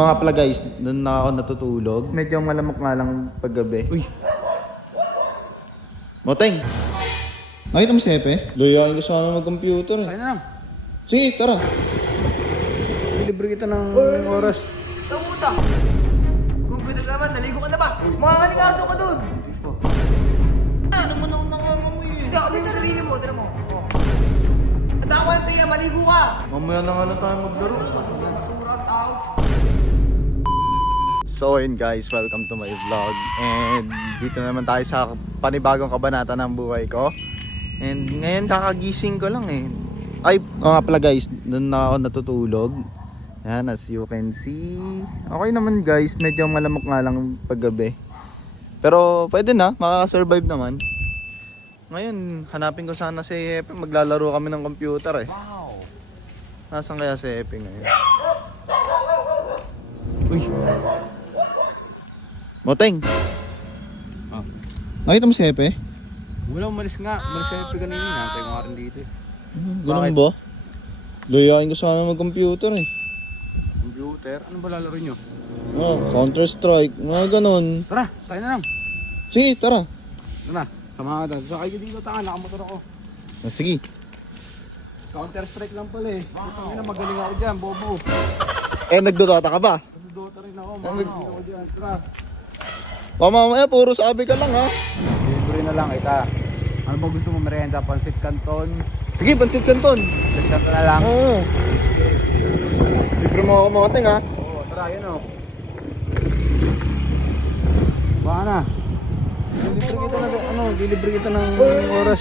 Oo nga pala guys, doon na ako natutulog. Medyo malamok nga lang paggabi. Uy! Moteng! Nakita mo si Hepe? Layain ko sana mag-computer eh. Kaya na lang. Sige, tara. Libre kita ng oras. Tamuta! Computer ka naman, naligo ka na ba? Makakalingaso ka dun! Ano mo na nangangamoy eh? Hindi, kami yung sarili mo, tira mo. Natakwan sa'yo, maligo ka! Mamaya na nga lang tayo maglaro. Basura ang tao. So yun guys, welcome to my vlog. And dito naman tayo sa panibagong kabanata ng buhay ko. And ngayon kakagising ko lang eh. Ay, oo nga pala guys, doon na ako natutulog. Yan, as you can see. Okay naman guys, medyo malamok nga lang paggabi. Pero pwede na, makaka-survive naman. Ngayon, hanapin ko sana si Epe. Maglalaro kami ng computer eh. Wow! Nasaan kaya si Epe ngayon? Uy! Moteng! Ah. Nakita mo si Epe? Wala, umalis nga. Umalis sa Epic kanina. Nakatay ko nga rin dito eh. Ganun ba? Layain ko sana mag-computer eh. Computer? Ano ba lalaro nyo? Oh, Counter-Strike, mga ganun. Tara, tayo na lang. Sige, tara. Tara, samahan ka. Sakay ka dito, tanga. Nakamotor ako. Sige. Counter-Strike lang pala eh. Ito na, magaling ako dyan, bobo. Eh, nagdodota ka ba? Nagdodota rin ako. Magaling ako dyan. Tara. Mamaya, puro sabi ka lang ha. Libre na lang kita. Ano ba gusto mo merienda? Pansit Canton? Sige, pansit kanton. Pansit Canton na lang. Oo. Libre mo ako Moteng ha. Oo, tara, yun o. Baka na. Dilibre kita na ano, dilibre kita ng oras.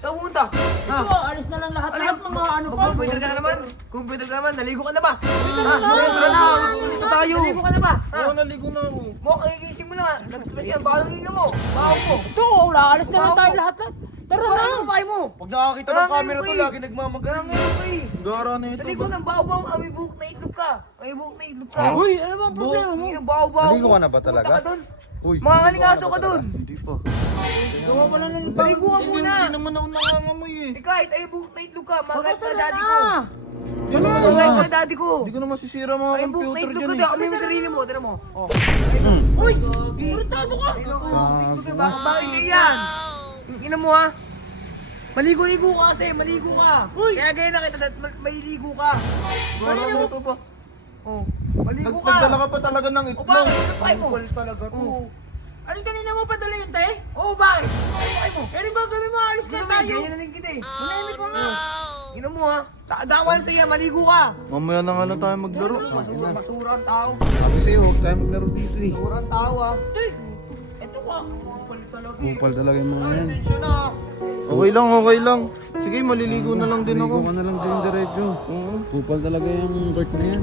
Sa punta! Ha? Oo, alis na lang lahat ng mga ano ko. Computer ka na naman? Computer ka naman, naligo ka na ba? Ha? Tara na! Isa tayo! Naligo ka na ba? Ha? Oo, naligo na ako. Mo, kagigising mo na. Nagtras yan, baka nanginga mo. Baho mo. Ito, wala, alis na lang tayo lahat. Tara Bahay na. mo, bahay mo. Pag nakakita ng camera to, lagi nagmamagaling. Ngayon ko eh. Gara na ito. Naligo ng baho-baho, may buhok na itlog ka. May buhok na itlog ka. Uy, ano bang problema mo? Ang baho-baho. Naligo ka na ba talaga? Pumunta ka dun. Uy, Makakalingaso ka dun. Hindi pa. Gawa mo na ng Maligo ka muna. Hindi naman ako nangangamoy eh. Eh kahit ay buhok na itlog ka, magkait ka Tara daddy ko. na. Magkait ka daddy ko. Hindi ko na masisira mga Ay buhok na computer itlog ka, dyan di eh. kami yung sarili mo. Tira mo. Oh. Uy, puritado ka. Ay naku, itlog ka. Bakit kaya yan? Ina mo ha? Maligo-ligo ka kasi, maligo ka. Uy! Kaya gaya na kita, maligo ka. Gara na ito pa. Oh, maligo ka. Nagdala ka pa talaga ng O itlog. bakit? Ano pa mo? talaga to. Ano kanina mo padala yun, te? Oh, bakit? Ano pa mo? Ano ba gawin mo? Alis na Gusto mo, tayo. ganyan na lang kita eh. Manahimik ko nga. Ina mo ha? Dawan sa'yo, maligo ka. Mamaya na nga lang tayo maglaro. Masura ang tao. sabi sa'yo, huwag tayo maglaro dito eh. Masura ang tao ha. Te, ito ka. Kupal talaga yung mga yan. Sensyo na. Okay lang, okay lang. Sige, maliligo na lang din ako. Ligo ka na lang din diretso. Oo. Kupal talaga yung court na yan.